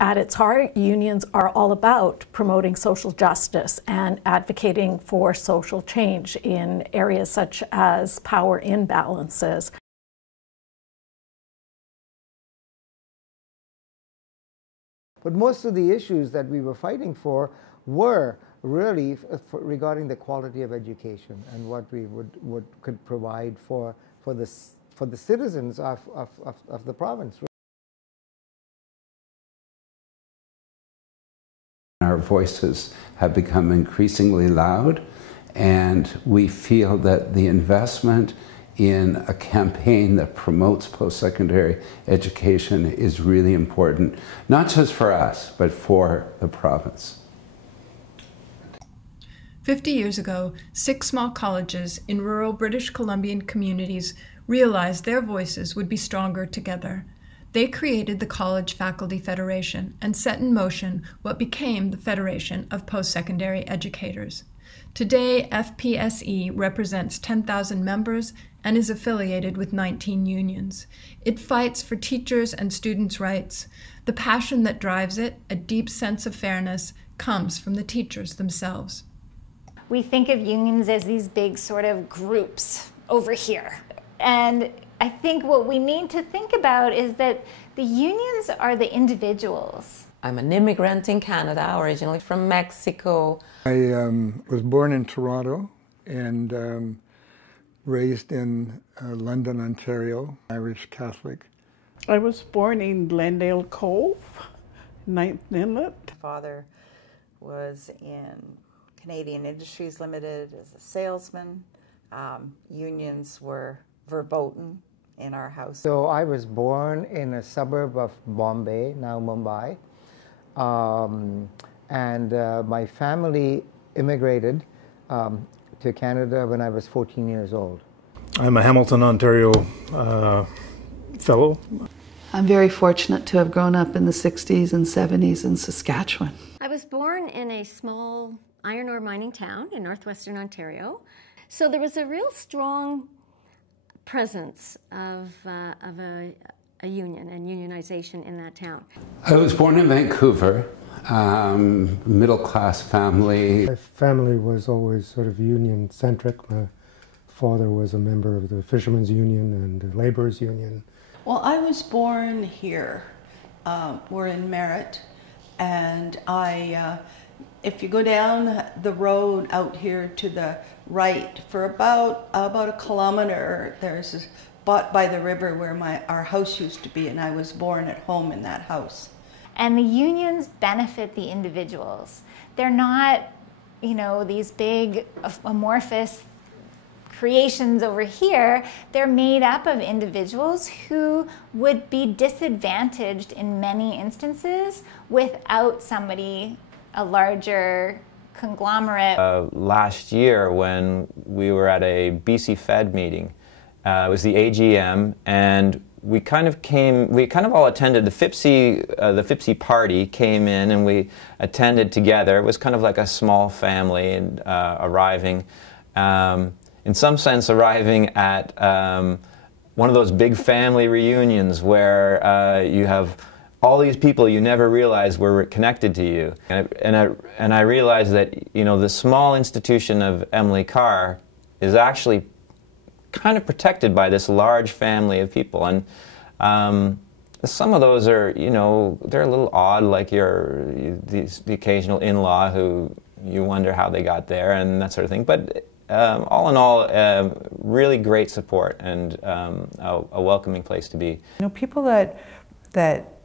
at its heart, unions are all about promoting social justice and advocating for social change in areas such as power imbalances. But most of the issues that we were fighting for were really regarding the quality of education and what we could provide for the citizens of the province. Our voices have become increasingly loud, and we feel that the investment in a campaign that promotes post-secondary education is really important, not just for us, but for the province. 50 years ago, 6 small colleges in rural British Columbian communities realized their voices would be stronger together. They created the College Faculty Federation and set in motion what became the Federation of Post-Secondary Educators. Today, FPSE represents 10,000 members and is affiliated with 19 unions. It fights for teachers' and students' rights. The passion that drives it, a deep sense of fairness, comes from the teachers themselves. We think of unions as these big sort of groups over here. And I think what we need to think about is that the unions are the individuals. I'm an immigrant in Canada, originally from Mexico. I was born in Toronto and raised in London, Ontario, Irish Catholic. I was born in Glendale Cove, 9th Inlet. Father was in Canadian Industries Limited as a salesman. Unions were verboten in our house. So I was born in a suburb of Bombay, now Mumbai, and my family immigrated to Canada when I was 14 years old. I'm a Hamilton, Ontario fellow. I'm very fortunate to have grown up in the 60s and 70s in Saskatchewan. I was born in a small iron ore mining town in northwestern Ontario. So there was a real strong presence of a union and unionization in that town. I was born in Vancouver, middle-class family. My family was always sort of union-centric. My father was a member of the Fishermen's Union and the Laborers' Union. Well, I was born here. We're in Merritt, and if you go down the road out here to the right for about a kilometer, there's a spot by the river where our house used to be, and I was born at home in that house. And the unions benefit the individuals. They're not, you know, these big amorphous creations over here. They're made up of individuals who would be disadvantaged in many instances without somebody, a larger conglomerate. Last year when we were at a BC Fed meeting, it was the AGM, and we kind of all attended. The FIPSI party came in and we attended together. It was kind of like a small family and arriving, in some sense arriving at one of those big family reunions where you have all these people you never realized were connected to you. And I realized that, you know, the small institution of Emily Carr is actually kind of protected by this large family of people. And some of those are, you know, they're a little odd, like the occasional in-law who you wonder how they got there and that sort of thing. But all in all, really great support and a welcoming place to be. You know, people that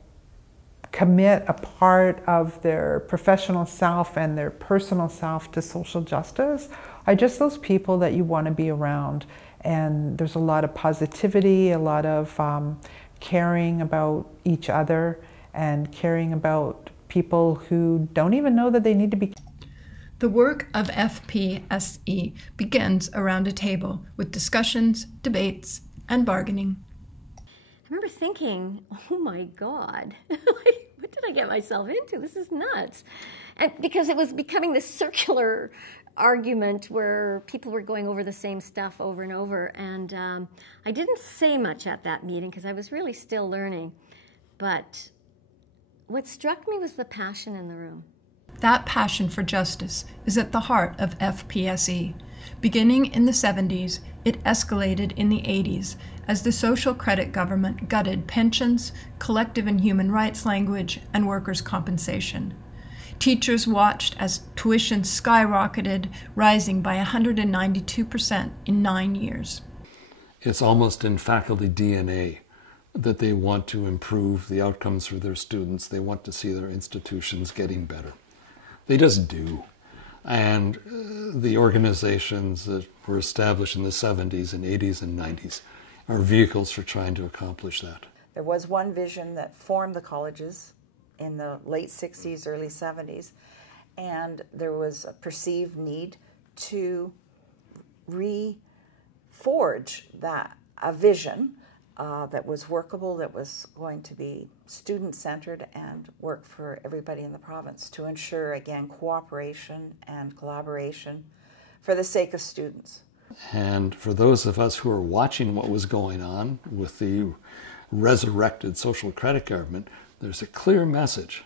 commit a part of their professional self and their personal self to social justice are just those people that you want to be around. And there's a lot of positivity, a lot of caring about each other and caring about people who don't even know that they need to be. The work of FPSE begins around a table with discussions, debates, and bargaining. I remember thinking, oh my God, what did I get myself into? This is nuts. And because it was becoming this circular argument where people were going over the same stuff over and over. And I didn't say much at that meeting because I was really still learning. But what struck me was the passion in the room. That passion for justice is at the heart of FPSE. Beginning in the 70s, it escalated in the 80s as the social credit government gutted pensions, collective and human rights language, and workers' compensation. Teachers watched as tuition skyrocketed, rising by 192% in 9 years. It's almost in faculty DNA that they want to improve the outcomes for their students. They want to see their institutions getting better. They just do. And the organizations that were established in the 70s and 80s and 90s are vehicles for trying to accomplish that. There was one vision that formed the colleges in the late 60s, early 70s, and there was a perceived need to reforge a vision that was workable, that was going to be student-centered and work for everybody in the province to ensure, again, cooperation and collaboration for the sake of students. And for those of us who are watching what was going on with the resurrected social credit government, there's a clear message.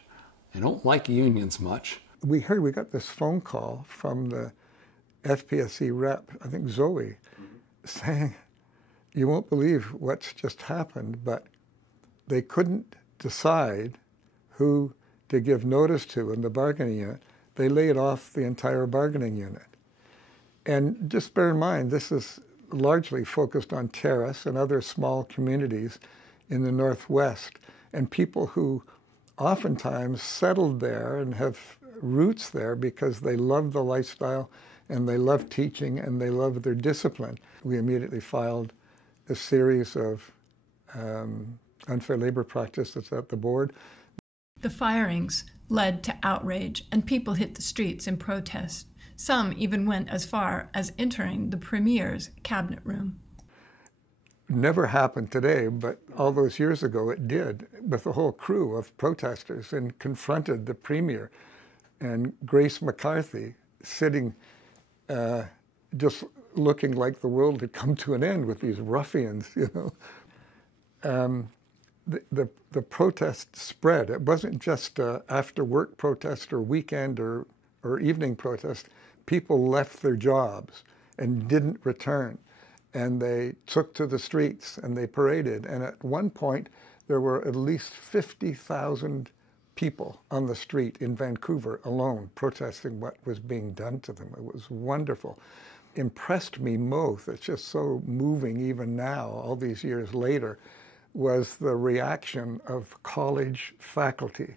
They don't like unions much. We got this phone call from the FPSE rep, I think Zoe, saying, you won't believe what's just happened, but they couldn't decide who to give notice to in the bargaining unit. They laid off the entire bargaining unit. And just bear in mind, this is largely focused on Terrace and other small communities in the Northwest, and people who oftentimes settled there and have roots there because they love the lifestyle and they love teaching and they love their discipline. We immediately filed a series of unfair labor practices at the board. The firings led to outrage, and people hit the streets in protest. Some even went as far as entering the Premier's cabinet room. Never happened today, but all those years ago it did, with a whole crew of protesters, and confronted the Premier and Grace McCarthy sitting just looking like the world had come to an end with these ruffians, you know. The protest spread. It wasn't just after work protest or weekend or evening protest. People left their jobs and didn't return. And they took to the streets and they paraded. And at one point, there were at least 50,000 people on the street in Vancouver alone protesting what was being done to them. It was wonderful. Impressed me most, it's just so moving even now, all these years later, was the reaction of college faculty.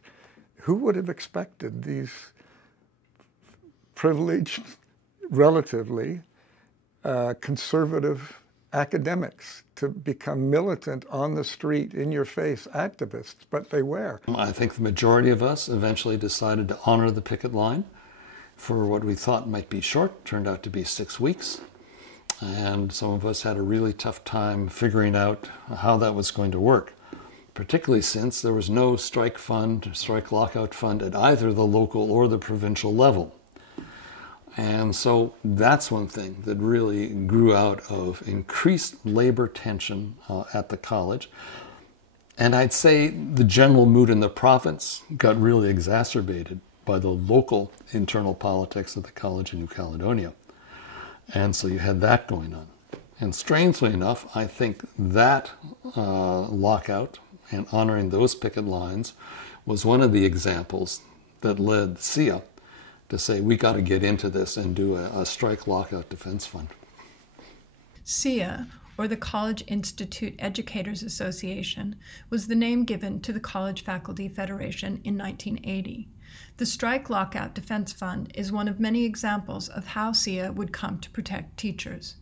Who would have expected these privileged, relatively conservative academics to become militant on the street, in your face activists? But they were. I think the majority of us eventually decided to honor the picket line for what we thought might be short, turned out to be 6 weeks. And some of us had a really tough time figuring out how that was going to work, particularly since there was no strike fund, strike lockout fund at either the local or the provincial level. And so that's one thing that really grew out of increased labor tension at the college. And I'd say the general mood in the province got really exacerbated by the local internal politics of the college in New Caledonia. And so you had that going on. And strangely enough, I think that lockout and honoring those picket lines was one of the examples that led SIA to say, we got to get into this and do a strike lockout defense fund. SIA, or the College Institute Educators Association, was the name given to the College Faculty Federation in 1980. The Strike Lockout Defense Fund is one of many examples of how SIA would come to protect teachers.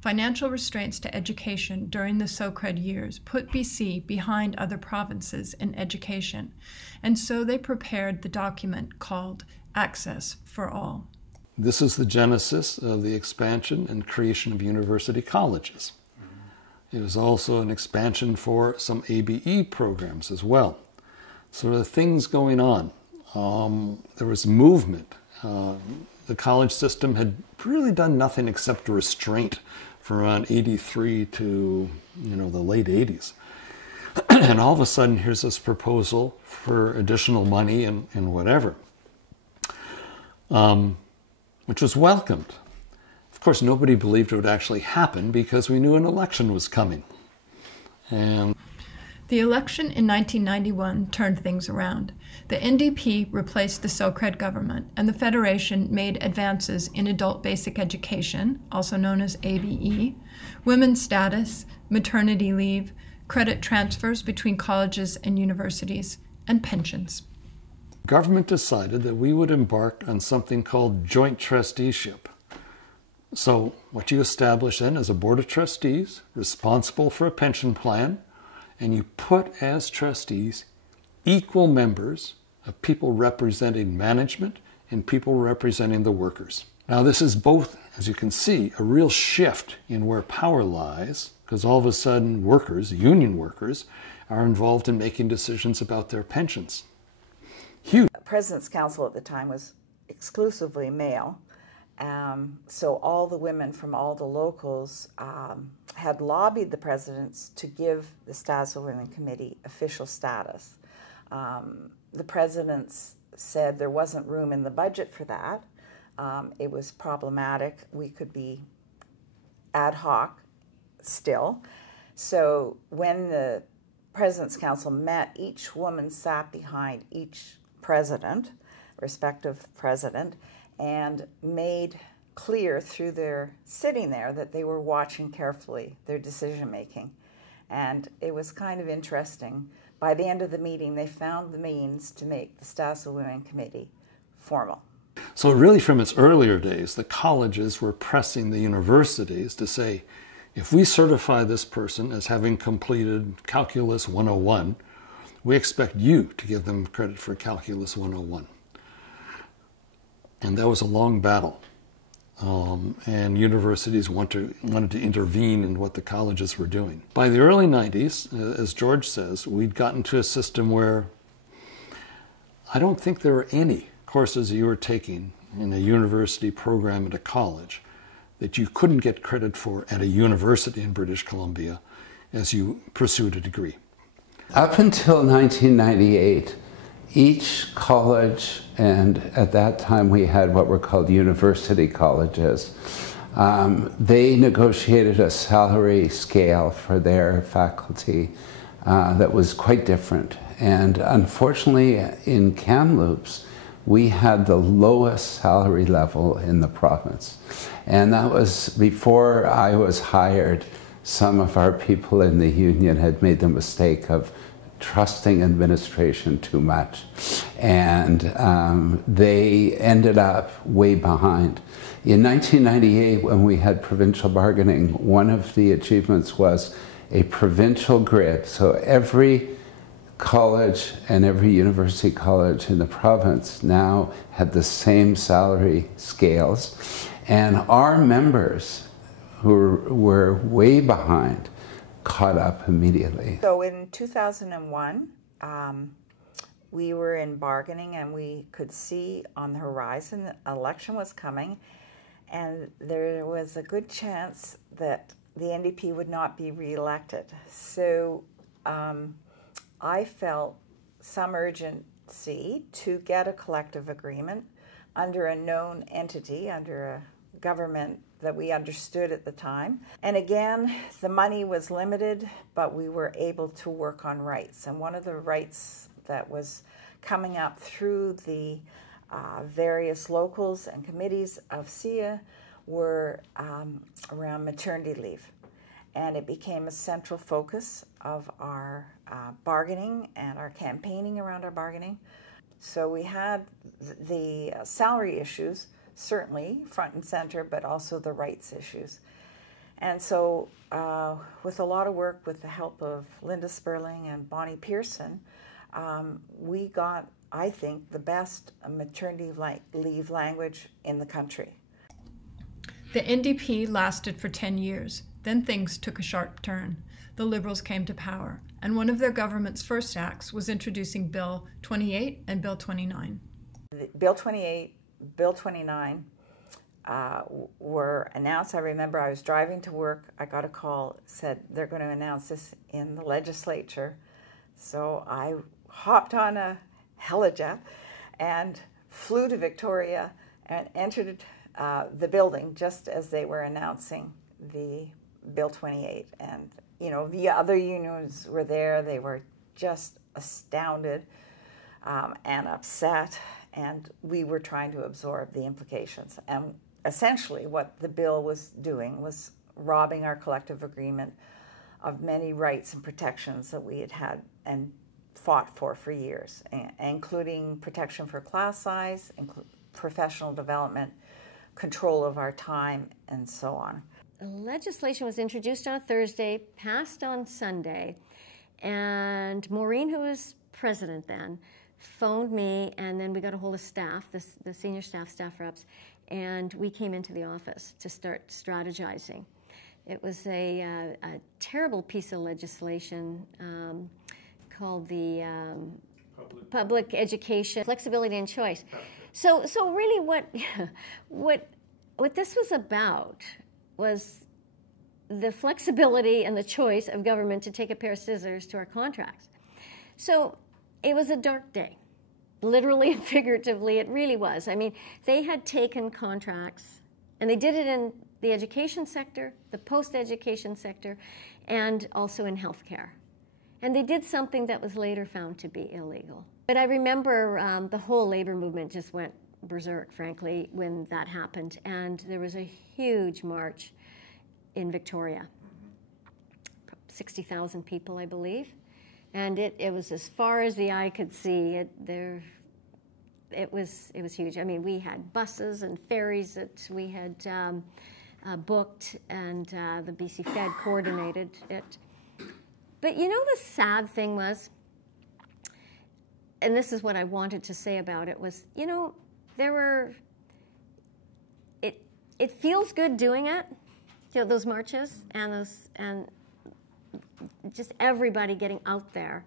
Financial restraints to education during the SOCRED years put BC behind other provinces in education, and so they prepared the document called Access for All. This is the genesis of the expansion and creation of university colleges. It was also an expansion for some ABE programs as well. So there are things going on. There was movement. The college system had really done nothing except restraint from around 83 to the late 80s. And all of a sudden, here's this proposal for additional money and whatever, which was welcomed. Of course, nobody believed it would actually happen because we knew an election was coming. And the election in 1991 turned things around. The NDP replaced the Socred government, and the Federation made advances in adult basic education, also known as ABE, women's status, maternity leave, credit transfers between colleges and universities, and pensions. Government decided that we would embark on something called joint trusteeship. So what you establish then is a board of trustees responsible for a pension plan, and you put as trustees equal members of people representing management and people representing the workers. Now this is both, as you can see, a real shift in where power lies, because all of a sudden workers, union workers, are involved in making decisions about their pensions. Huge. The President's Council at the time was exclusively male. So all the women from all the locals had lobbied the presidents to give the Statsel Women Committee official status. The presidents said there wasn't room in the budget for that. It was problematic. We could be ad hoc still. So when the President's Council met, each woman sat behind each president, respective president, and made clear through their sitting there that they were watching carefully their decision making. And it was kind of interesting. By the end of the meeting, they found the means to make the Statsel Women Committee formal. So really from its earlier days, the colleges were pressing the universities to say, if we certify this person as having completed Calculus 101, we expect you to give them credit for Calculus 101. And that was a long battle. And universities wanted to intervene in what the colleges were doing. By the early 90s, as George says, we'd gotten to a system where I don't think there were any courses you were taking in a university program at a college that you couldn't get credit for at a university in British Columbia as you pursued a degree. Up until 1998, each college, and at that time we had what were called university colleges, they negotiated a salary scale for their faculty that was quite different. And unfortunately, in Kamloops, we had the lowest salary level in the province. And that was before I was hired. Some of our people in the union had made the mistake of trusting administration too much. And they ended up way behind. In 1998, when we had provincial bargaining, one of the achievements was a provincial grid. So every college and every university college in the province now had the same salary scales. And our members, who were way behind, caught up immediately. So in 2001, we were in bargaining, and we could see on the horizon that an election was coming, and there was a good chance that the NDP would not be re-elected. So I felt some urgency to get a collective agreement under a known entity, under a government that we understood at the time. And again, the money was limited, but we were able to work on rights. And one of the rights that was coming up through the various locals and committees of SIA were around maternity leave. And it became a central focus of our bargaining and our campaigning around our bargaining. So we had the salary issues, certainly front and center, but also the rights issues. And so with a lot of work with the help of Linda Sperling and Bonnie Pearson, we got, I think, the best maternity leave language in the country. The NDP lasted for 10 years. Then things took a sharp turn. The Liberals came to power, and one of their government's first acts was introducing Bill 28 and Bill 29. Bill 28, Bill 29 were announced. I remember I was driving to work. I got a call, said they're going to announce this in the legislature. So I hopped on a helijet and flew to Victoria and entered the building just as they were announcing the Bill 28. And, you know, the other unions were there. They were just astounded and upset. And we were trying to absorb the implications. And essentially what the bill was doing was robbing our collective agreement of many rights and protections that we had had and fought for years, including protection for class size, professional development, control of our time, and so on. The legislation was introduced on a Thursday, passed on Sunday, and Maureen, who was president then, phoned me, and then we got a hold of staff, the senior staff reps, and we came into the office to start strategizing. It was a terrible piece of legislation called the Public Education, Flexibility and Choice. So really what this was about was the flexibility and the choice of government to take a pair of scissors to our contracts. So it was a dark day, literally and figuratively. It really was. I mean, they had taken contracts, and they did it in the education sector, the post-education sector, and also in healthcare. And they did something that was later found to be illegal. But I remember the whole labor movement just went berserk, frankly, when that happened. And there was a huge march in Victoria, 60,000 people, I believe. And it was as far as the eye could see. It was huge. I mean, we had buses and ferries that we had booked, and the BC Fed coordinated it. But you know, the sad thing was, and this is what I wanted to say about it, was, you know, it feels good doing it, you know, those marches and just everybody getting out there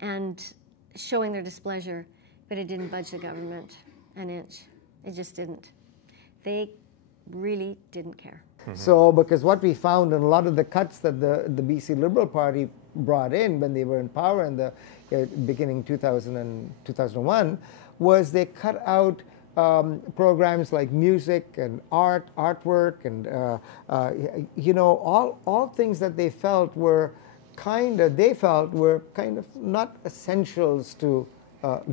and showing their displeasure, but it didn't budge the government an inch. It just didn't. They really didn't care. So, because what we found in a lot of the cuts that the BC Liberal Party brought in when they were in power in the beginning 2000 and 2001 was they cut out programs like music and artwork, and you know, all things that they felt were kind of not essentials to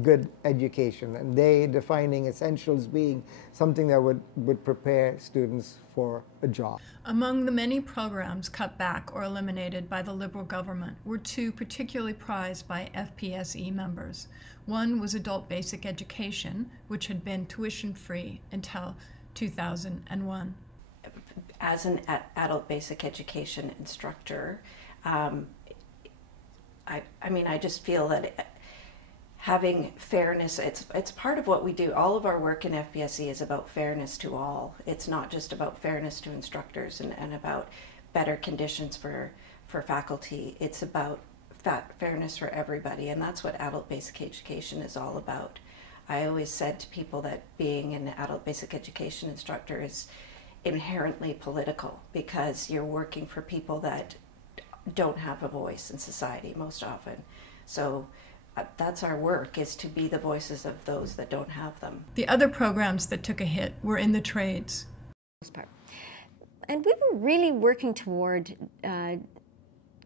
good education, and they defining essentials being something that would prepare students for a job. Among the many programs cut back or eliminated by the Liberal government were two particularly prized by FPSE members. One was adult basic education, which had been tuition-free until 2001. As an adult basic education instructor, I mean, I just feel that having fairness, it's part of what we do. All of our work in FPSE is about fairness to all. It's not just about fairness to instructors and about better conditions for faculty. It's about fairness for everybody, and that's what adult basic education is all about. I always said to people that being an adult basic education instructor is inherently political, because you're working for people that don't have a voice in society most often. So that's our work, is to be the voices of those that don't have them. The other programs that took a hit were in the trades. And we were really working toward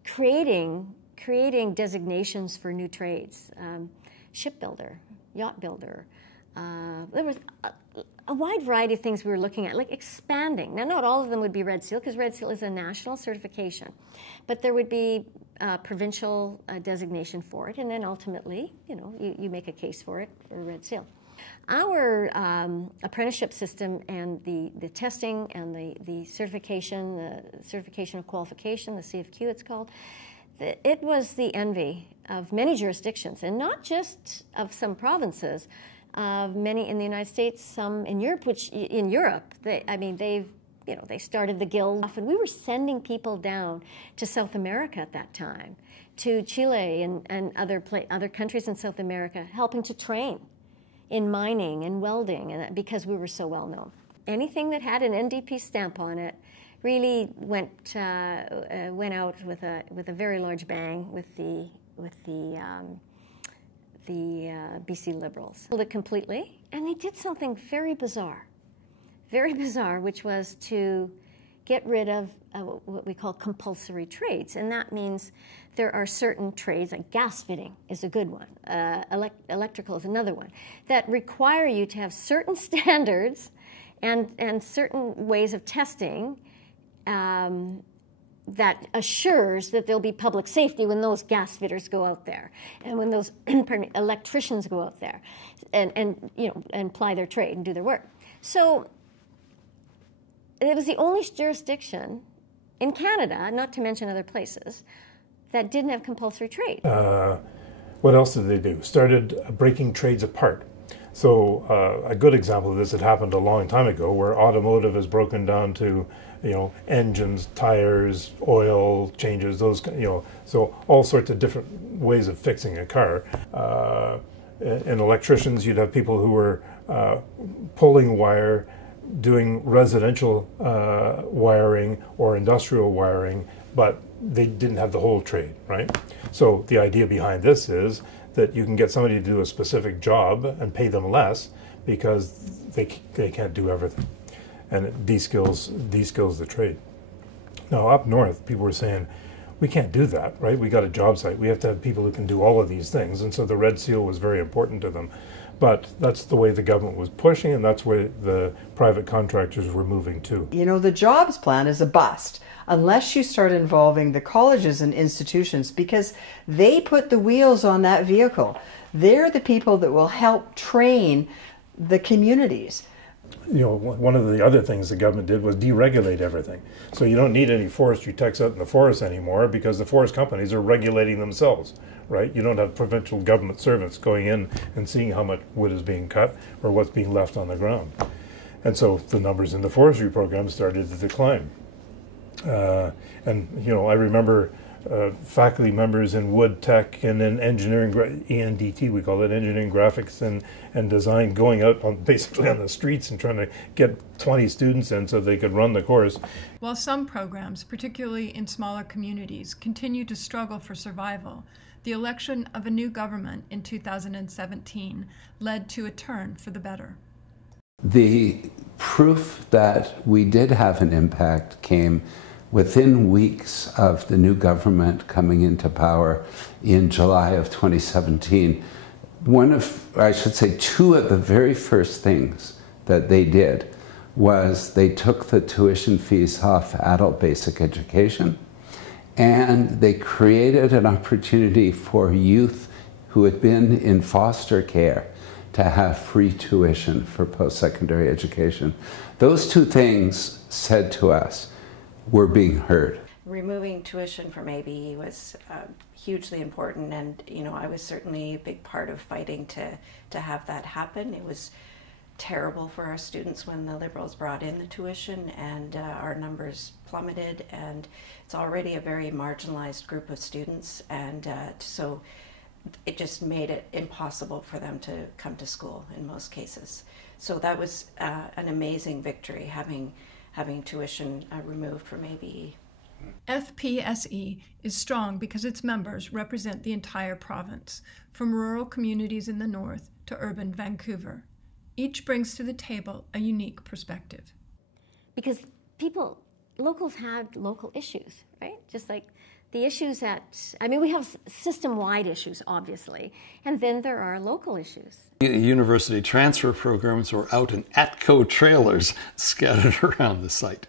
creating designations for new trades. Shipbuilder, yacht builder. There was a wide variety of things we were looking at, like expanding. Now, not all of them would be Red Seal, because Red Seal is a national certification, but there would be provincial designation for it, and then ultimately, you know, you make a case for it for Red Seal. Our apprenticeship system and the testing and the certification of qualification, the CFQ it's called, it was the envy of many jurisdictions, and not just of some provinces, many in the United States, some in Europe, they started the guild off, and we were sending people down to South America at that time, to Chile and other countries in South America, helping to train in mining and welding, and because we were so well known. Anything that had an NDP stamp on it really went out with a very large bang with the BC Liberals. Pulled it completely, and they did something very bizarre, which was to get rid of what we call compulsory trades, and that means there are certain trades, like gas fitting is a good one, electrical is another one, that require you to have certain standards and certain ways of testing that assures that there'll be public safety when those gas fitters go out there, and when those electricians go out there, and ply their trade and do their work. So it was the only jurisdiction in Canada, not to mention other places, that didn't have compulsory trade. What else did they do? Started breaking trades apart. So a good example of this had happened a long time ago, where automotive is broken down to, engines, tires, oil changes, those, so all sorts of different ways of fixing a car. In electricians, you'd have people who were pulling wire, doing residential wiring or industrial wiring, but they didn't have the whole trade, right? So the idea behind this is that you can get somebody to do a specific job and pay them less because they can't do everything. And it de-skills the trade. Now up north, people were saying, we can't do that, right? We got a job site. We have to have people who can do all of these things. And so the Red Seal was very important to them. But that's the way the government was pushing, and that's where the private contractors were moving to. The jobs plan is a bust unless you start involving the colleges and institutions, because they put the wheels on that vehicle. They're the people that will help train the communities. One of the other things the government did was deregulate everything. So you don't need any forestry techs out in the forest anymore because the forest companies are regulating themselves, right? You don't have provincial government servants going in and seeing how much wood is being cut or what's being left on the ground. And so the numbers in the forestry program started to decline. I remember faculty members in wood tech and in engineering, ENDT we call it, engineering, graphics and design, going out basically on the streets and trying to get 20 students in so they could run the course. While some programs, particularly in smaller communities, continue to struggle for survival, the election of a new government in 2017 led to a turn for the better. The proof that we did have an impact came within weeks of the new government coming into power in July of 2017. Two of the very first things that they did was they took the tuition fees off adult basic education, and they created an opportunity for youth who had been in foster care to have free tuition for post-secondary education. Those two things said to us, we're being heard. Removing tuition from ABE was hugely important, and I was certainly a big part of fighting to have that happen. It was terrible for our students when the Liberals brought in the tuition, and our numbers plummeted, and it's already a very marginalized group of students, and so it just made it impossible for them to come to school in most cases. So that was an amazing victory, having tuition removed from ABE. FPSE is strong because its members represent the entire province, from rural communities in the north to urban Vancouver. Each brings to the table a unique perspective. Because locals had local issues, right? Just like the issues we have system-wide issues, obviously, and then there are local issues. University transfer programs were out in ATCO trailers scattered around the site.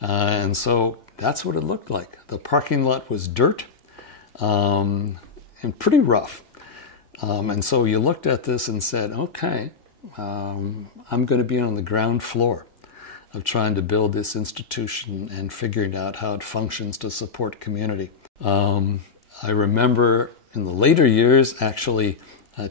And so that's what it looked like. The parking lot was dirt and pretty rough. And so you looked at this and said, okay, I'm going to be on the ground floor of trying to build this institution and figuring out how it functions to support community. I remember in the later years actually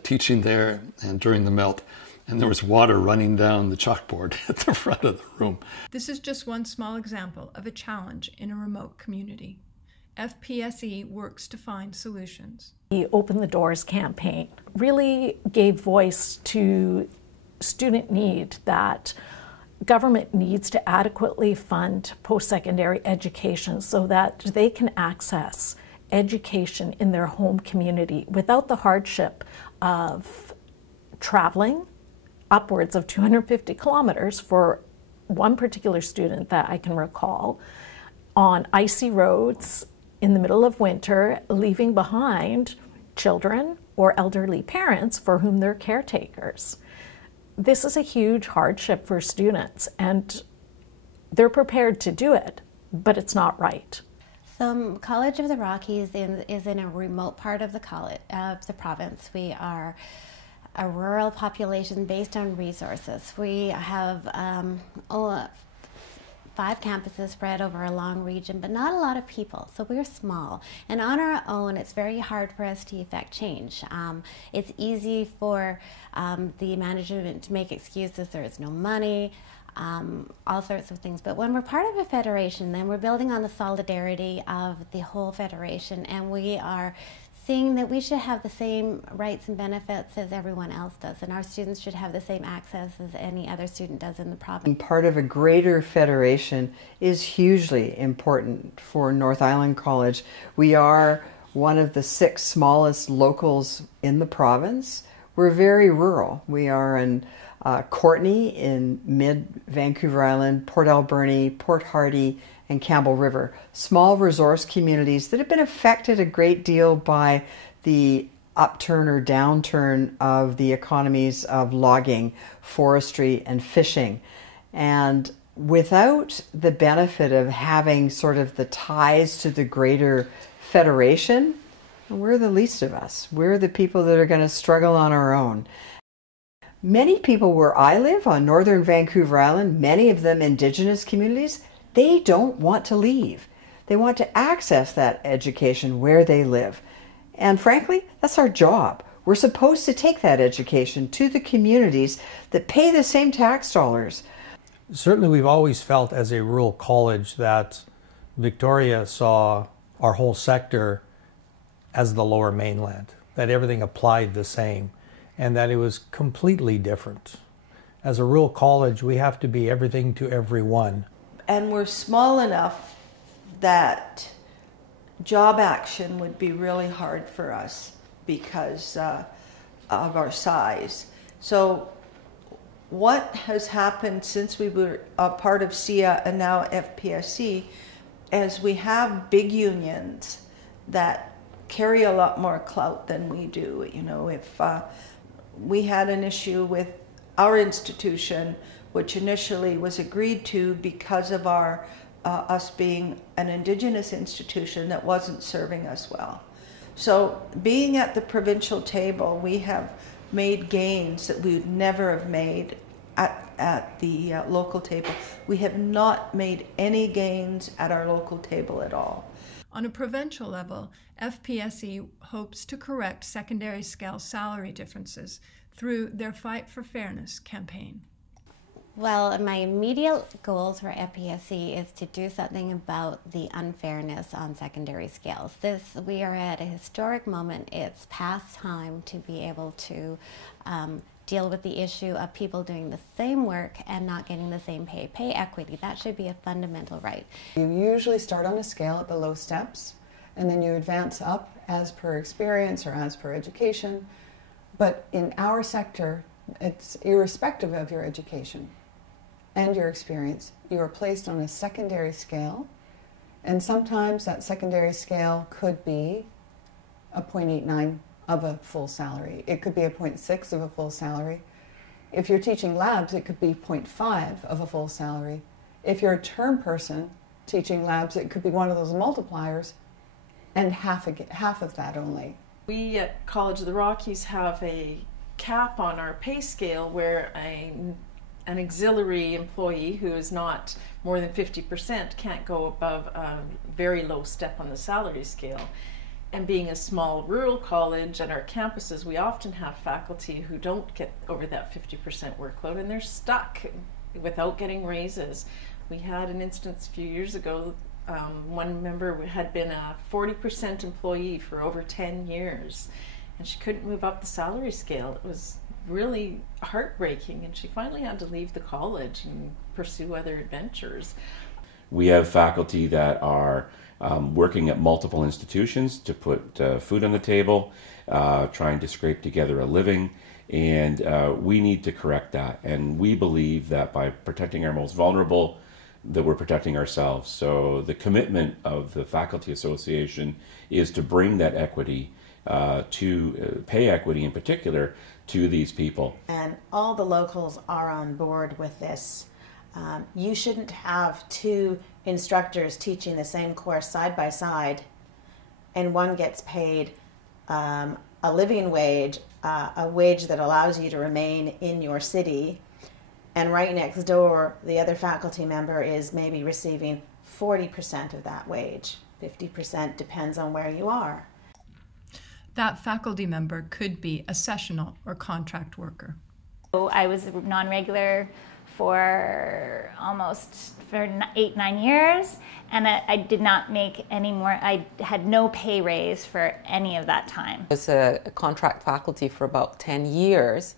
teaching there and during the melt, and there was water running down the chalkboard at the front of the room. This is just one small example of a challenge in a remote community. FPSE works to find solutions. The Open the Doors campaign really gave voice to student need that government needs to adequately fund post-secondary education so that they can access education in their home community without the hardship of traveling upwards of 250 kilometers for one particular student that I can recall on icy roads in the middle of winter, leaving behind children or elderly parents for whom they're caretakers. This is a huge hardship for students, and they're prepared to do it, but it's not right. So College of the Rockies is in a remote part of the province. We are a rural population based on resources. We have 5 campuses spread over a long region, but not a lot of people, so we're small. And on our own, it's very hard for us to effect change. It's easy for the management to make excuses, there is no money, all sorts of things. But when we're part of a federation, then we're building on the solidarity of the whole federation, and we are seeing that we should have the same rights and benefits as everyone else does, and our students should have the same access as any other student does in the province. Being part of a greater federation is hugely important for North Island College. We are one of the 6 smallest locals in the province. We're very rural. We are in Courtenay in mid-Vancouver Island, Port Alberni, Port Hardy, and Campbell River, small resource communities that have been affected a great deal by the upturn or downturn of the economies of logging, forestry, and fishing. And without the benefit of having sort of the ties to the greater federation, we're the least of us. We're the people that are going to struggle on our own. Many people where I live on northern Vancouver Island, many of them Indigenous communities, they don't want to leave. They want to access that education where they live. And frankly, that's our job. We're supposed to take that education to the communities that pay the same tax dollars. Certainly we've always felt as a rural college that Victoria saw our whole sector as the Lower Mainland, that everything applied the same, and that it was completely different. As a rural college, we have to be everything to everyone. And we're small enough that job action would be really hard for us because of our size. So what has happened since we were a part of SIA and now FPSC is we have big unions that carry a lot more clout than we do. You know, if we had an issue with our institution, which initially was agreed to because of our us being an Indigenous institution that wasn't serving us well. So being at the provincial table, we have made gains that we would never have made at the local table. We have not made any gains at our local table at all. On a provincial level, FPSC hopes to correct secondary scale salary differences through their Fight for Fairness campaign. Well, my immediate goals for FPSC is to do something about the unfairness on secondary scales. We are at a historic moment. It's past time to be able to deal with the issue of people doing the same work and not getting the same pay. Pay equity, that should be a fundamental right. You usually start on a scale at the low steps, and then you advance up as per experience or as per education. But in our sector, it's irrespective of your education and your experience. You are placed on a secondary scale, and sometimes that secondary scale could be a 0.89 of a full salary. It could be a 0.6 of a full salary. If you're teaching labs, it could be 0.5 of a full salary. If you're a term person teaching labs, it could be one of those multipliers, and half of that only. We at College of the Rockies have a cap on our pay scale where an auxiliary employee who is not more than 50% can't go above a very low step on the salary scale. And being a small rural college at our campuses, we often have faculty who don't get over that 50% workload, and they're stuck without getting raises. We had an instance a few years ago, one member had been a 40% employee for over 10 years, and she couldn't move up the salary scale. It was really heartbreaking, and she finally had to leave the college and pursue other adventures. We have faculty that are working at multiple institutions to put food on the table, trying to scrape together a living, and we need to correct that. And we believe that by protecting our most vulnerable, that we're protecting ourselves. So the commitment of the Faculty Association is to bring that equity, to pay equity in particular, to these people. And all the locals are on board with this. You shouldn't have two instructors teaching the same course side by side, and one gets paid a living wage, a wage that allows you to remain in your city, and right next door the other faculty member is maybe receiving 40% of that wage. 50% depends on where you are. That faculty member could be a sessional or contract worker. I was non-regular for almost 8-9 years, and I did not make any more. I had no pay raise for any of that time. I was a contract faculty for about 10 years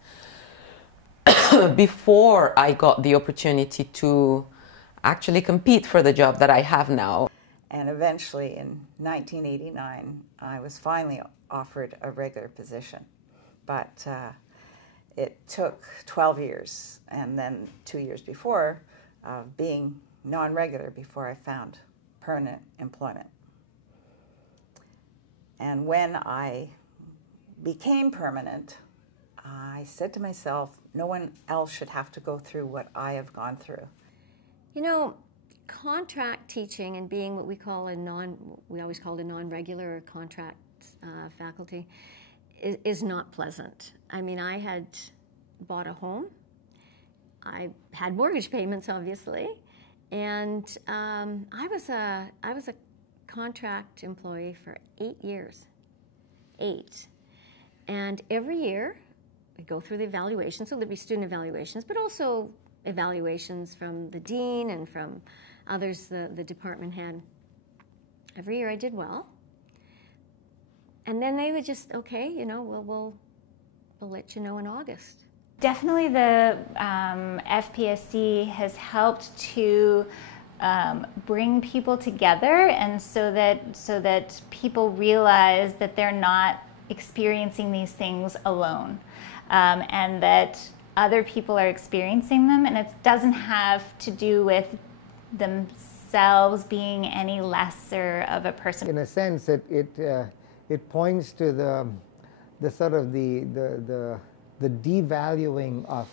before I got the opportunity to actually compete for the job that I have now. And eventually in 1989, I was finally offered a regular position. But it took 12 years, and then 2 years before, being non-regular before I found permanent employment. And when I became permanent, I said to myself, no one else should have to go through what I have gone through. You know, contract teaching and being what we call we always called a non-regular contract faculty is not pleasant. I mean, I had bought a home. I had mortgage payments, obviously, and I was a contract employee for 8 years. 8. And every year, we go through the evaluations, so there'd be student evaluations, but also evaluations from the dean and from others the department had. Every year I did well. And then they would just, okay, you know, we'll let you know in August. Definitely the FPSC has helped to bring people together, and so that people realize that they're not experiencing these things alone, and that other people are experiencing them, and it doesn't have to do with themselves being any lesser of a person. In a sense, it points to the sort of the devaluing of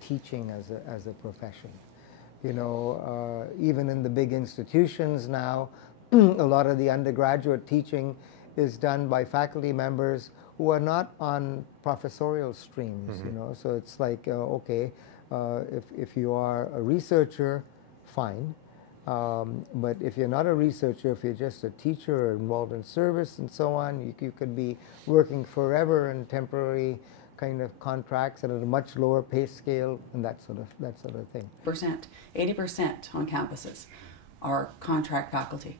teaching as a profession. You know, even in the big institutions now, a lot of the undergraduate teaching is done by faculty members who are not on professorial streams. Mm-hmm. You know, so it's like okay, if you are a researcher, fine. But if you're not a researcher, if you're just a teacher or involved in service and so on, you could be working forever in temporary kind of contracts and at a much lower pay scale and that sort of thing. 80% on campuses are contract faculty,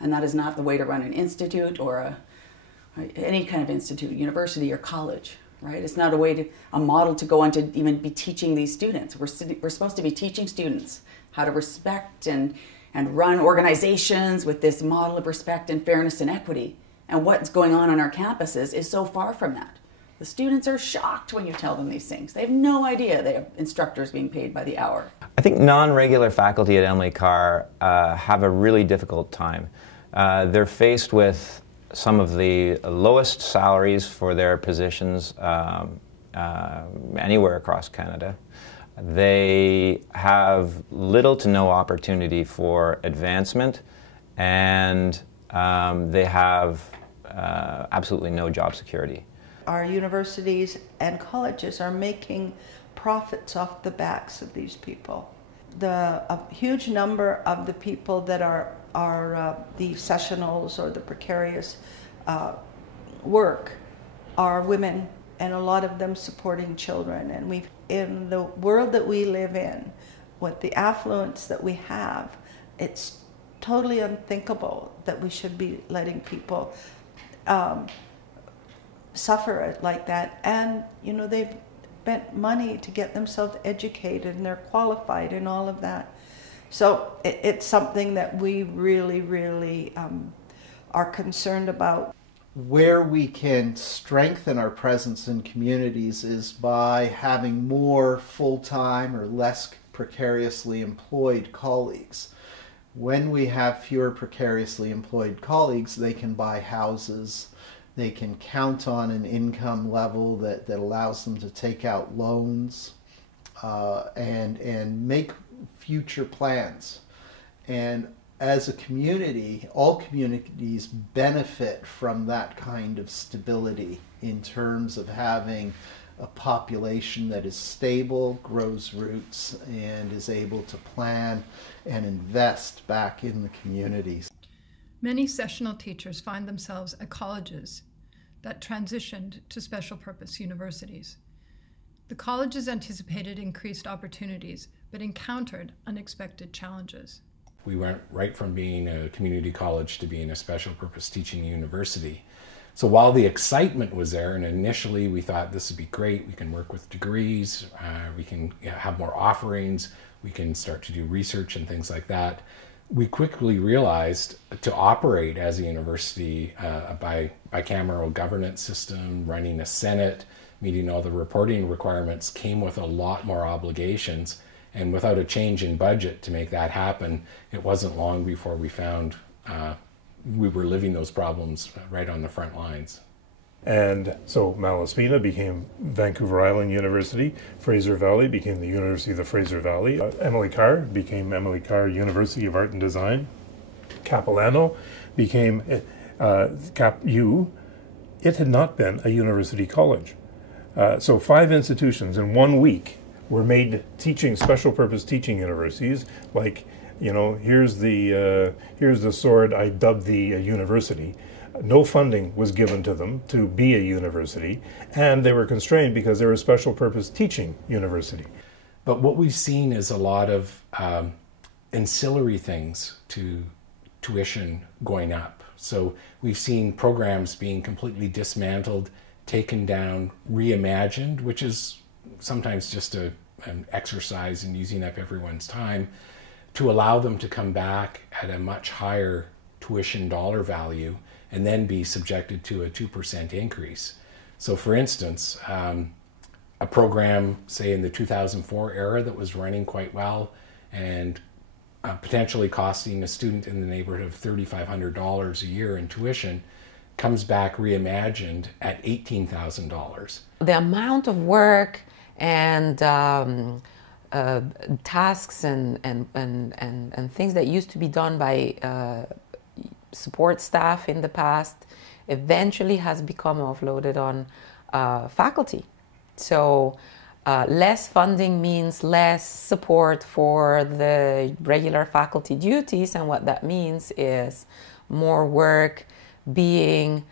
and that is not the way to run an institute or any kind of institute, university or college. Right? It's not a model to go on to even be teaching these students. We're supposed to be teaching students how to respect and run organizations with this model of respect and fairness and equity. And what's going on our campuses is so far from that. The students are shocked when you tell them these things. They have no idea they have instructors being paid by the hour. I think non-regular faculty at Emily Carr have a really difficult time. They're faced with some of the lowest salaries for their positions anywhere across Canada. They have little to no opportunity for advancement, and they have absolutely no job security. Our universities and colleges are making profits off the backs of these people. A huge number of the people that are the sessionals or the precarious work are women, and a lot of them supporting children. And in the world that we live in, with the affluence that we have, it's totally unthinkable that we should be letting people suffer it like that. And you know, spent money to get themselves educated and they're qualified and all of that. So it's something that we really, really are concerned about. Where we can strengthen our presence in communities is by having more full-time or less precariously employed colleagues. When we have fewer precariously employed colleagues, they can buy houses, they can count on an income level that allows them to take out loans and make future plans. And as a community, all communities benefit from that kind of stability in terms of having a population that is stable, grows roots, and is able to plan and invest back in the communities. Many sessional teachers find themselves at colleges that transitioned to special purpose universities. The colleges anticipated increased opportunities, but encountered unexpected challenges. We went right from being a community college to being a special purpose teaching university. So while the excitement was there, and initially we thought this would be great, we can work with degrees, we can have more offerings, we can start to do research and things like that, we quickly realized to operate as a university, a bicameral governance system, running a Senate, meeting all the reporting requirements, came with a lot more obligations. And without a change in budget to make that happen, it wasn't long before we found we were living those problems right on the front lines. And so Malaspina became Vancouver Island University, Fraser Valley became the University of the Fraser Valley, Emily Carr became Emily Carr University of Art and Design, Capilano became Cap U. It had not been a university college. So 5 institutions in 1 week were made special purpose teaching universities. Like, you know, here's the sword, I dubbed the university. No funding was given to them to be a university, and they were constrained because they were a special purpose teaching university. But what we've seen is a lot of ancillary things to tuition going up. So we've seen programs being completely dismantled, taken down, reimagined, which is sometimes just an exercise in using up everyone's time, to allow them to come back at a much higher tuition dollar value and then be subjected to a 2% increase. So for instance, a program, say in the 2004 era that was running quite well and potentially costing a student in the neighborhood of $3,500 a year in tuition, comes back reimagined at $18,000. The amount of work and tasks and things that used to be done by support staff in the past eventually has become offloaded on faculty. So less funding means less support for the regular faculty duties, and what that means is more work being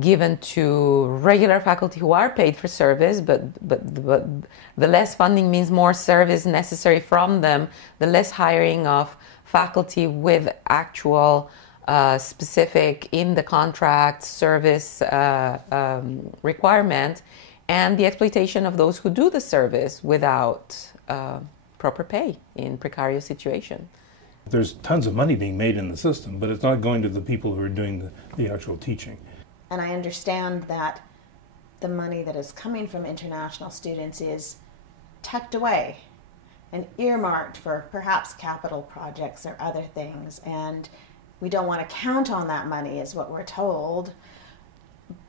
given to regular faculty who are paid for service, but the less funding means more service necessary from them, the less hiring of faculty with actual specific in the contract service requirement, and the exploitation of those who do the service without proper pay in precarious situations. There's tons of money being made in the system, but it's not going to the people who are doing the actual teaching. And I understand that the money that is coming from international students is tucked away and earmarked for perhaps capital projects or other things, and we don't want to count on that money is what we're told,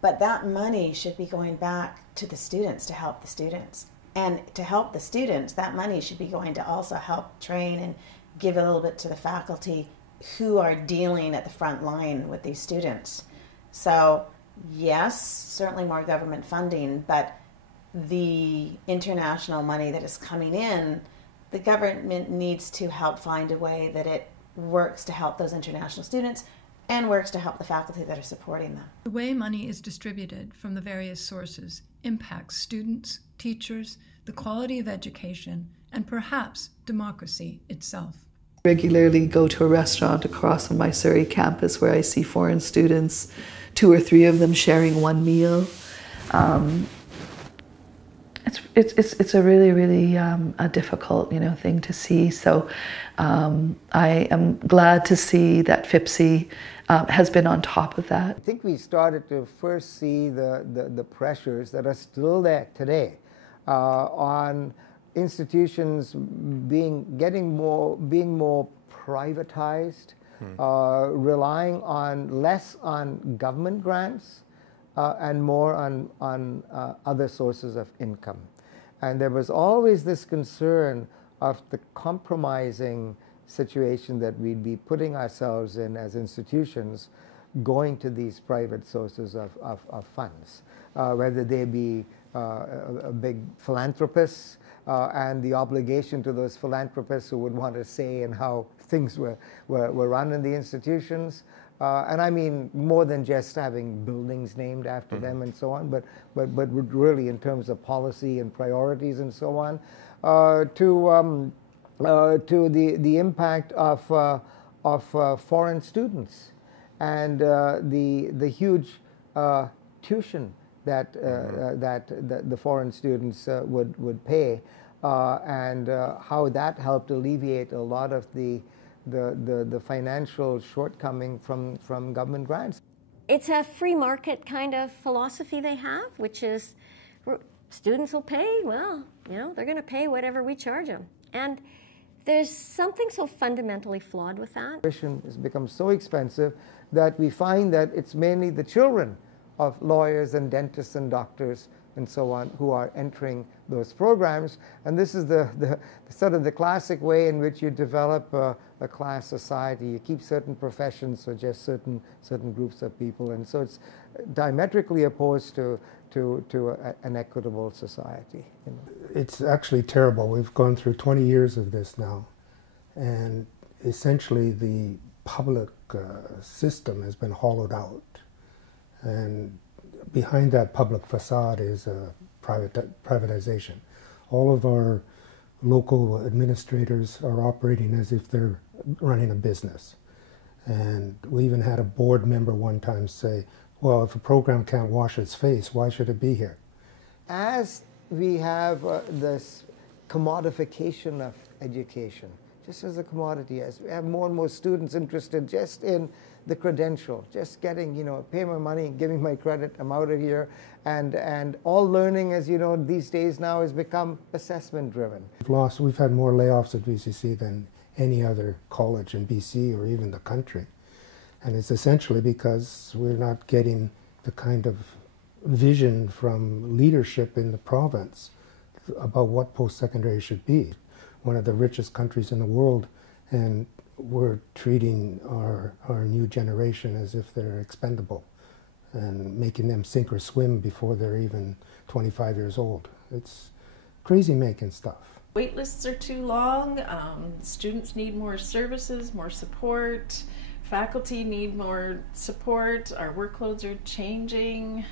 but that money should be going back to the students to help the students. And to help the students, that money should be going to also help train and give a little bit to the faculty who are dealing at the front line with these students. So yes, certainly more government funding, but the international money that is coming in, the government needs to help find a way that it works to help those international students and works to help the faculty that are supporting them. The way money is distributed from the various sources impacts students, teachers, the quality of education, and perhaps democracy itself. Regularly go to a restaurant across from my Surrey campus where I see foreign students, 2 or 3 of them sharing one meal. It's a really, really a difficult, thing to see. So I am glad to see that FIPSI has been on top of that. I think we started to first see the pressures that are still there today on institutions being more privatized, relying less on government grants and more on other sources of income. And there was always this concern of the compromising situation that we'd be putting ourselves in as institutions, going to these private sources of funds, whether they be a big philanthropists and the obligation to those philanthropists who would want to say in how things were run in the institutions. And I mean more than just having buildings named after them and so on, but really in terms of policy and priorities and so on, to the impact of foreign students and the huge tuition that the foreign students would pay, and how that helped alleviate a lot of the financial shortcoming from government grants. It's a free market kind of philosophy they have, which is students will pay, well, they're going to pay whatever we charge them. And there's something so fundamentally flawed with that. Tuition has become so expensive that we find that it's mainly the children of lawyers and dentists and doctors and so on who are entering those programs. And this is the sort of the classic way in which you develop a class society. You keep certain professions for just certain groups of people, and so it's diametrically opposed to an equitable society. It's actually terrible. We've gone through 20 years of this now, and essentially the public system has been hollowed out, and behind that public facade is privatization. All of our local administrators are operating as if they're running a business. And we even had a board member one time say, well, if a program can't wash its face, why should it be here? As we have this commodification of education, just as a commodity, as we have more and more students interested just in the credential, just getting, pay my money, giving my credit, I'm out of here. And all learning, as you know, these days now has become assessment driven. We've had more layoffs at VCC than any other college in BC or even the country. And it's essentially because we're not getting the kind of vision from leadership in the province about what post-secondary should be. One of the richest countries in the world, and we're treating our new generation as if they're expendable and making them sink or swim before they're even 25 years old. It's crazy making stuff. Wait lists are too long, students need more services, more support, faculty need more support, our workloads are changing,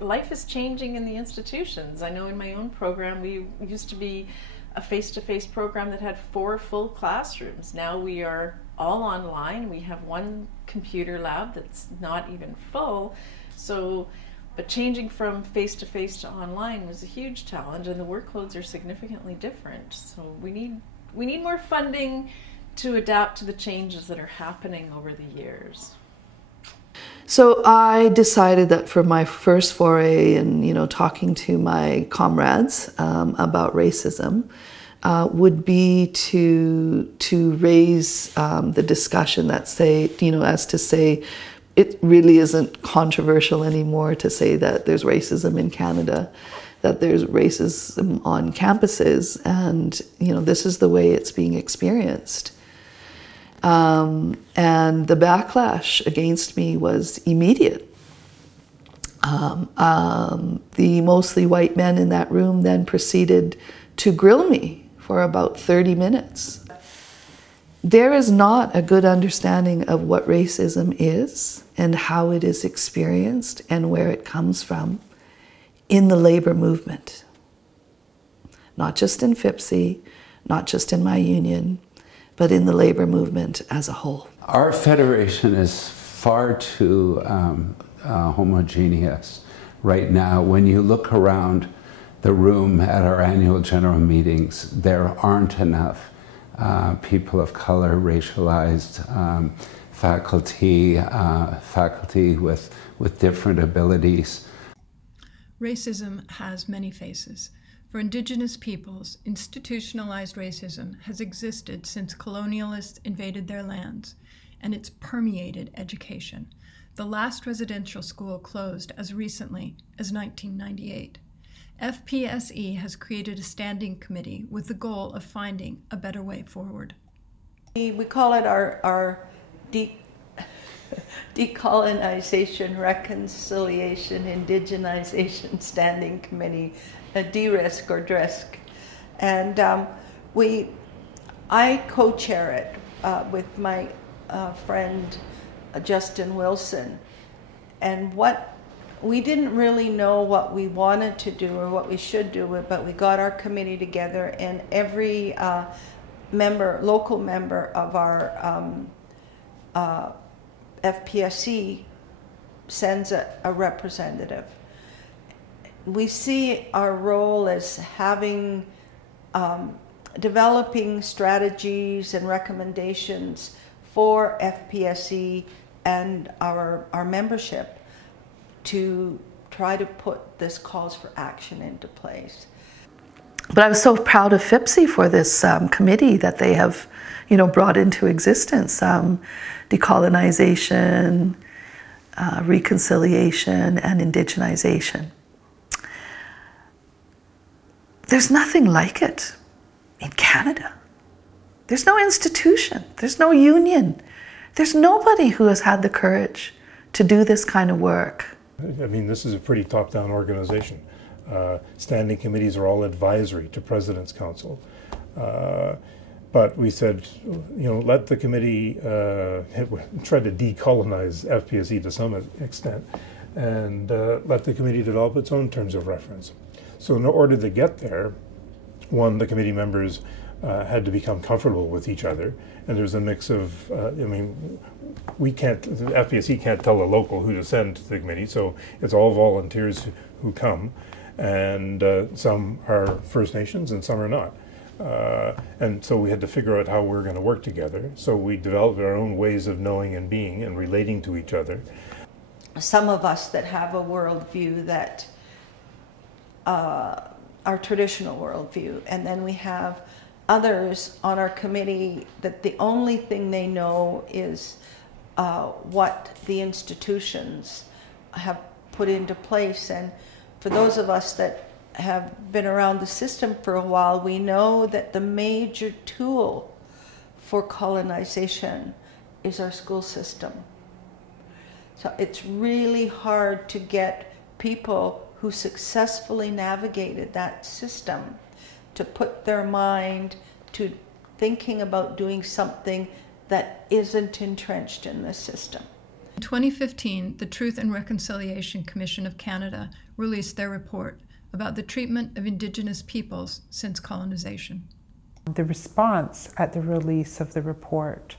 life is changing in the institutions. I know in my own program we used to be a face-to-face program that had 4 full classrooms. Now we are all online. We have one computer lab that's not even full. But changing from face-to-face to online was a huge challenge, and the workloads are significantly different. So we need more funding to adapt to the changes that are happening over the years. So I decided that for my first foray and talking to my comrades about racism would be to raise the discussion that as to say it really isn't controversial anymore to say that there's racism in Canada, that there's racism on campuses, and this is the way it's being experienced. And the backlash against me was immediate. The mostly white men in that room then proceeded to grill me for about 30 minutes. There is not a good understanding of what racism is and how it is experienced and where it comes from in the labor movement. Not just in FIPSI, not just in my union, but in the labor movement as a whole. Our federation is far too homogeneous right now. When you look around the room at our annual general meetings, there aren't enough people of color, racialized faculty, faculty with different abilities. Racism has many faces. For Indigenous peoples, institutionalized racism has existed since colonialists invaded their lands, and it's permeated education. The last residential school closed as recently as 1998. FPSE has created a standing committee with the goal of finding a better way forward. We call it our Decolonization, Reconciliation, Indigenization Standing Committee, DRISC or DRISC. And I co-chair it with my friend Justin Wilson. And we didn't really know what we wanted to do or what we should do, but we got our committee together, and every local member of our FPSE sends a representative. We see our role as having, developing strategies and recommendations for FPSE and our membership to try to put this calls for action into place. But I was so proud of FPSE for this committee that they have, brought into existence. Decolonization, reconciliation, and indigenization. There's nothing like it in Canada. There's no institution, there's no union, there's nobody who has had the courage to do this kind of work. I mean, this is a pretty top-down organization. Standing committees are all advisory to President's Council. But we said, let the committee try to decolonize FPSE to some extent, and let the committee develop its own terms of reference. So in order to get there, one, the committee members had to become comfortable with each other, and there's a mix of, the FPSE can't tell a local who to send to the committee, so it's all volunteers who come, and some are First Nations and some are not. And so we had to figure out how we're going to work together. So we developed our own ways of knowing and being and relating to each other. Some of us that have a worldview that our traditional worldview, and then we have others on our committee that the only thing they know is what the institutions have put into place. And for those of us that have been around the system for a while, we know that the major tool for colonization is our school system. So it's really hard to get people who successfully navigated that system to put their mind to thinking about doing something that isn't entrenched in the system. In 2015, the Truth and Reconciliation Commission of Canada released their report about the treatment of Indigenous peoples since colonization. The response at the release of the report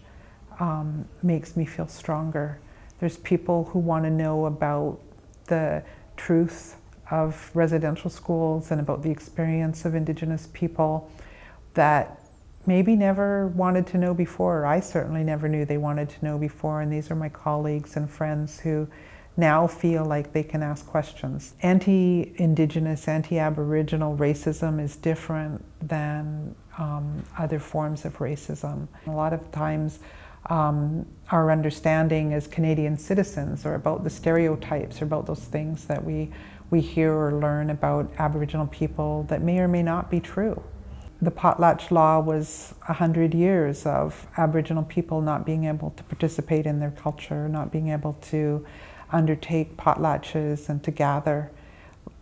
makes me feel stronger. There's people who want to know about the truth of residential schools and about the experience of Indigenous people that maybe never wanted to know before. I certainly never knew they wanted to know before, and these are my colleagues and friends who now feel like they can ask questions. Anti-Indigenous, anti-Aboriginal racism is different than other forms of racism. A lot of times our understanding as Canadian citizens are about the stereotypes or about those things that we hear or learn about Aboriginal people that may or may not be true. The Potlatch Law was 100 years of Aboriginal people not being able to participate in their culture, not being able to undertake potlatches and to gather.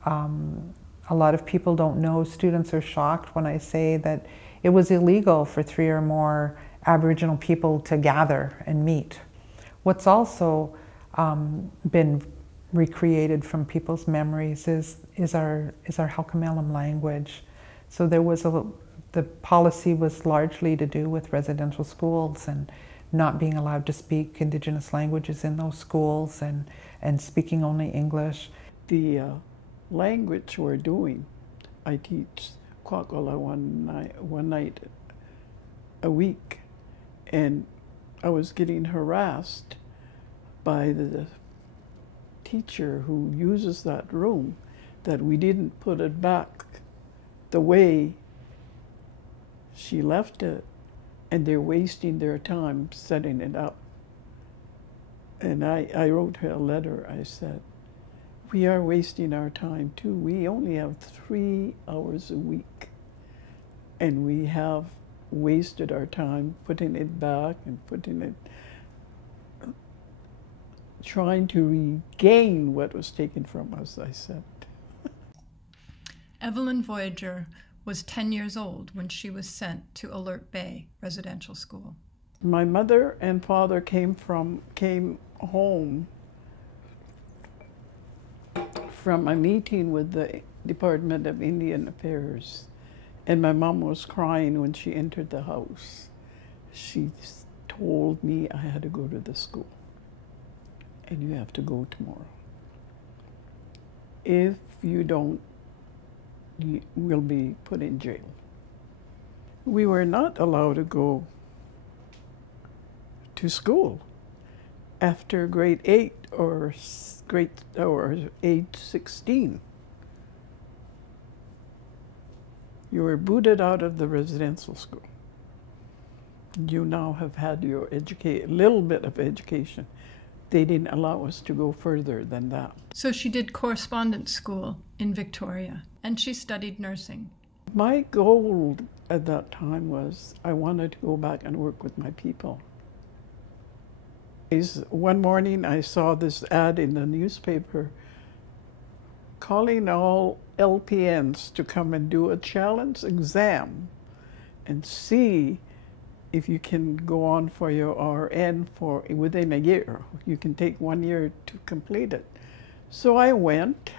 A lot of people don't know. Students are shocked when I say that it was illegal for 3 or more Aboriginal people to gather and meet. What's also been recreated from people's memories is our Halkomelem language. So there was the policy was largely to do with residential schools and not being allowed to speak Indigenous languages in those schools and speaking only English. the language we're doing. I teach Kwaka'la one night a week, and I was getting harassed by the teacher who uses that room, that we didn't put it back the way she left it, and they're wasting their time setting it up. And I wrote her a letter. I said, we are wasting our time too. We only have 3 hours a week, and we have wasted our time putting it back and putting it, trying to regain what was taken from us, I said. Evelyn Voyager was 10 years old when she was sent to Alert Bay Residential School. My mother and father came home from a meeting with the Department of Indian Affairs, and my mom was crying when she entered the house. She told me I had to go to the school, and you have to go tomorrow. If you don't, you will be put in jail. We were not allowed to go to school after grade 8 or age 16. You were booted out of the residential school. You now have had your little bit of education. They didn't allow us to go further than that. So she did correspondence school in Victoria, and she studied nursing. My goal at that time was I wanted to go back and work with my people. One morning I saw this ad in the newspaper calling all LPNs to come and do a challenge exam and see if you can go on for your RN within a year. You can take 1 year to complete it. So I went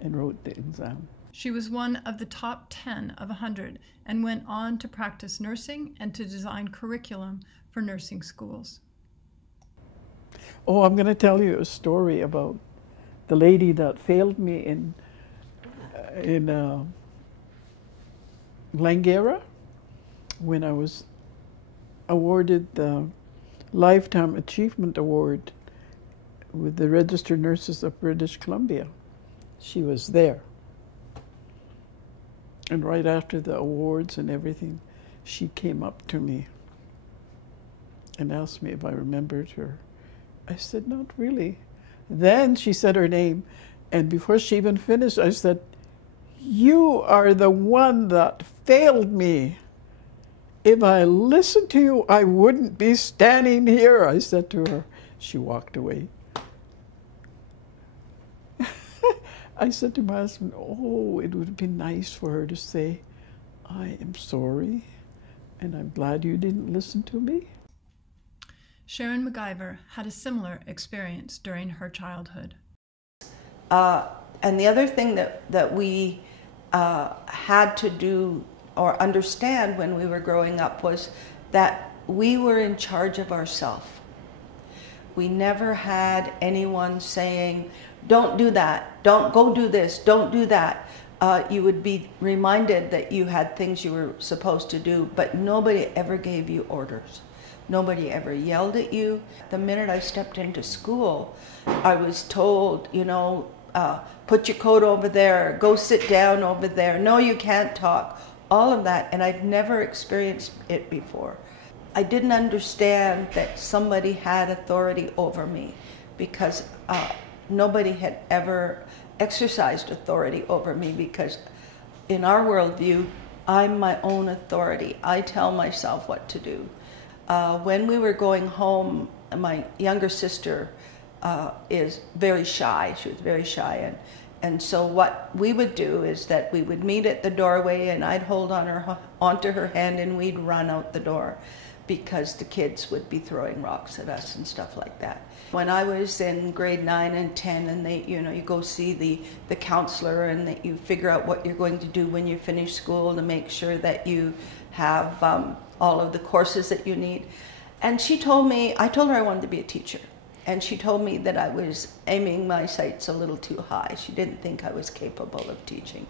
and wrote the exam. She was one of the top 10 of 100 and went on to practice nursing and to design curriculum for nursing schools. Oh, I'm going to tell you a story about the lady that failed me in Langara when I was awarded the Lifetime Achievement Award with the Registered Nurses of British Columbia. She was there. And right after the awards and everything, she came up to me and asked me if I remembered her. I said, not really. Then she said her name, and before she even finished, I said, you are the one that failed me. If I listened to you, I wouldn't be standing here, I said to her. She walked away. I said to my husband, oh, it would be nice for her to say, I am sorry, and I'm glad you didn't listen to me. Sharon MacIver had a similar experience during her childhood. And the other thing that we had to do or understand when we were growing up was that we were in charge of ourselves. We never had anyone saying, don't do that, don't go do this, don't do that. You would be reminded that you had things you were supposed to do, but nobody ever gave you orders. Nobody ever yelled at you. The minute I stepped into school, I was told, you know, put your coat over there, go sit down over there, no, you can't talk, all of that, and I'd never experienced it before. I didn't understand that somebody had authority over me because nobody had ever exercised authority over me, because in our worldview, I'm my own authority. I tell myself what to do. When we were going home, my younger sister is very shy. She was very shy. And so what we would do is that we would meet at the doorway, and I'd hold onto her hand, and we'd run out the door because the kids would be throwing rocks at us and stuff like that. When I was in grade 9 and 10, and you go see the counselor, and that you figure out what you're going to do when you finish school to make sure that you have all of the courses that you need. And I told her I wanted to be a teacher. and she told me that I was aiming my sights a little too high. She didn't think I was capable of teaching.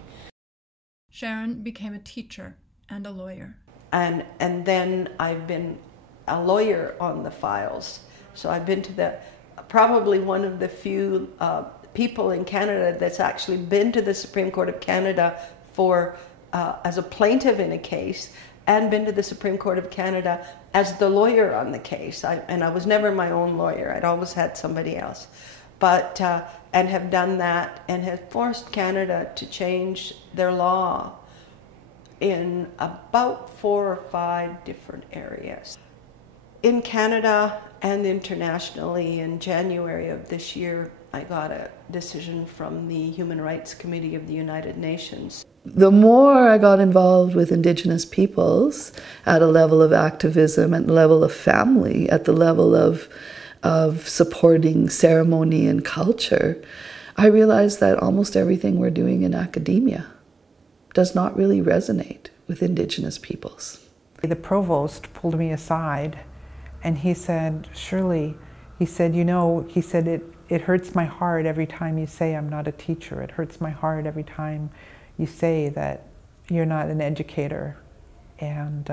Sharon became a teacher and a lawyer. And then I've been a lawyer on the files. So I've been to probably one of the few people in Canada that's actually been to the Supreme Court of Canada as a plaintiff in a case, and been to the Supreme Court of Canada as the lawyer on the case. And I was never my own lawyer. I'd always had somebody else. But, and have done that and have forced Canada to change their law in about 4 or 5 different areas. In Canada and internationally, in January of this year, I got a decision from the Human Rights Committee of the United Nations. The more I got involved with Indigenous peoples at a level of activism, at the level of family, at the level of supporting ceremony and culture, I realized that almost everything we're doing in academia does not really resonate with Indigenous peoples. The provost pulled me aside and he said, Shirley, he said, you know, he said, it hurts my heart every time you say I'm not a teacher. It hurts my heart every time you say that you're not an educator. And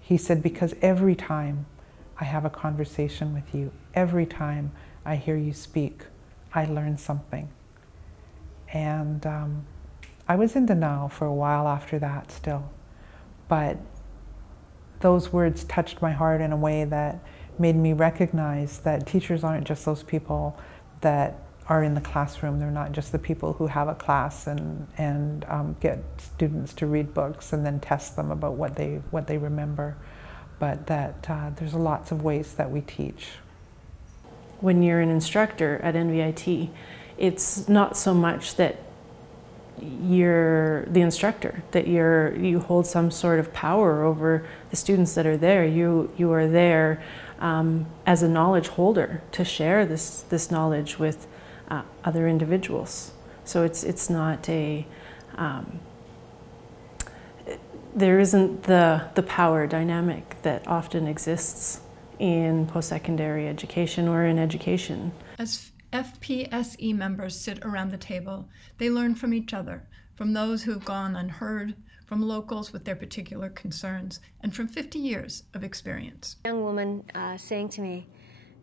he said, because every time I have a conversation with you, every time I hear you speak, I learn something. And I was in denial for a while after that still, but those words touched my heart in a way that made me recognize that teachers aren't just those people that are in the classroom. They're not just the people who have a class and get students to read books and then test them about what they remember, but that there's lots of ways that we teach. When you're an instructor at NVIT, it's not so much that you're the instructor, that you hold some sort of power over the students that are there. You are there as a knowledge holder to share this knowledge with other individuals. So it's not a there isn't the power dynamic that often exists in post-secondary education or in education. As FPSE members sit around the table, they learn from each other, from those who have gone unheard, from locals with their particular concerns, and from 50 years of experience. A young woman saying to me,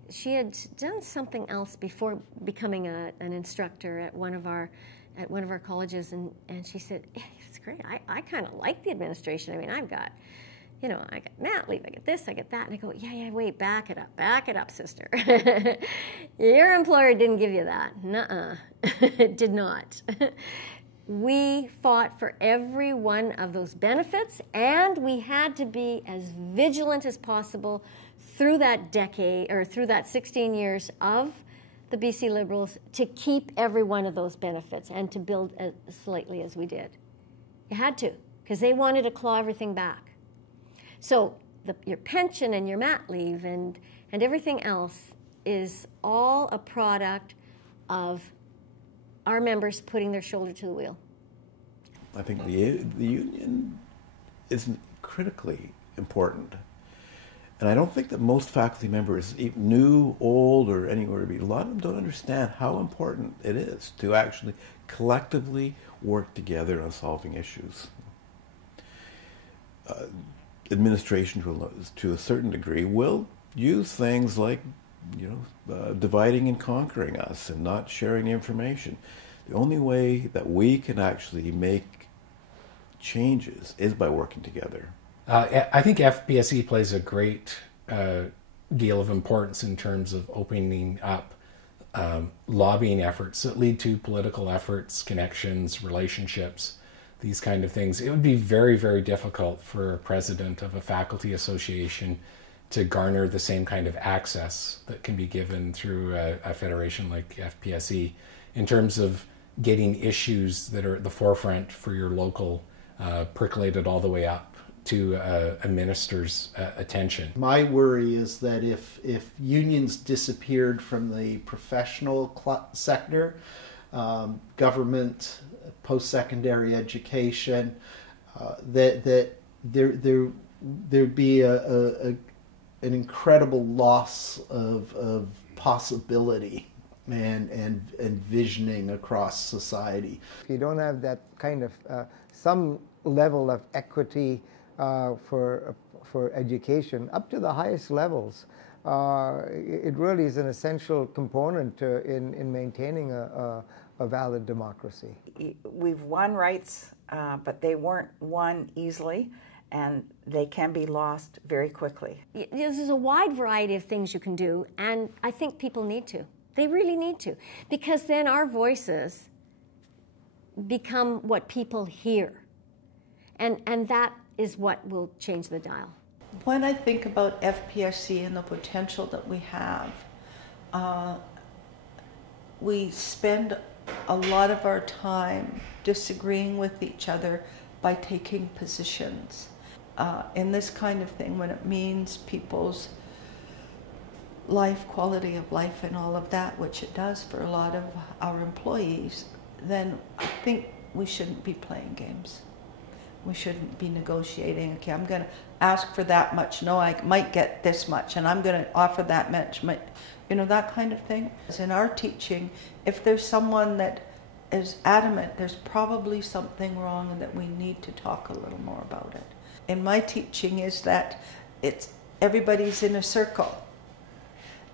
she had done something else before becoming an instructor at one of our colleges, and she said, yeah, it's great, I kind of like the administration. I mean, I've got, you know, I got mat leave, I get this, I get that. And I go, yeah, wait, back it up, sister. Your employer didn't give you that. Nuh-uh, it did not. We fought for every one of those benefits, and we had to be as vigilant as possible through that decade, or through that 16 years of the BC Liberals, to keep every one of those benefits and to build as slightly as we did. You had to, because they wanted to claw everything back. So your pension and your mat leave and everything else is all a product of our members putting their shoulder to the wheel. I think the union is critically important. And I don't think that most faculty members, new, old, or anywhere, a lot of them don't understand how important it is to actually collectively work together on solving issues. Administration, to a certain degree, will use things like, dividing and conquering us and not sharing the information. The only way that we can actually make changes is by working together. I think FPSE plays a great deal of importance in terms of opening up lobbying efforts that lead to political efforts, connections, relationships, these kind of things. It would be very, very difficult for a president of a faculty association to garner the same kind of access that can be given through a federation like FPSE in terms of getting issues that are at the forefront for your local percolated all the way up to a minister's attention. My worry is that if unions disappeared from the professional sector, government, post-secondary education, that there'd be an incredible loss of possibility and visioning across society. If you don't have that kind of some level of equity for education up to the highest levels, it really is an essential component in maintaining a valid democracy. We've won rights, but they weren't won easily, and they can be lost very quickly. There's a wide variety of things you can do, and I think people need to. They really need to, because then our voices become what people hear, and that is what will change the dial. When I think about FPSC and the potential that we have, we spend a lot of our time disagreeing with each other by taking positions. In this kind of thing, when it means people's life, quality of life and all of that, which it does for a lot of our employees, then I think we shouldn't be playing games. We shouldn't be negotiating, okay, I'm going to ask for that much, no, I might get this much, and I'm going to offer that much, you know, that kind of thing. As in our teaching, if there's someone that is adamant, there's probably something wrong and that we need to talk a little more about it. In my teaching is that everybody's in a circle,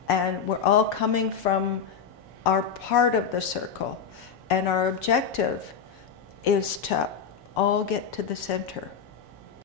and we're all coming from our part of the circle, and our objective is to all get to the center.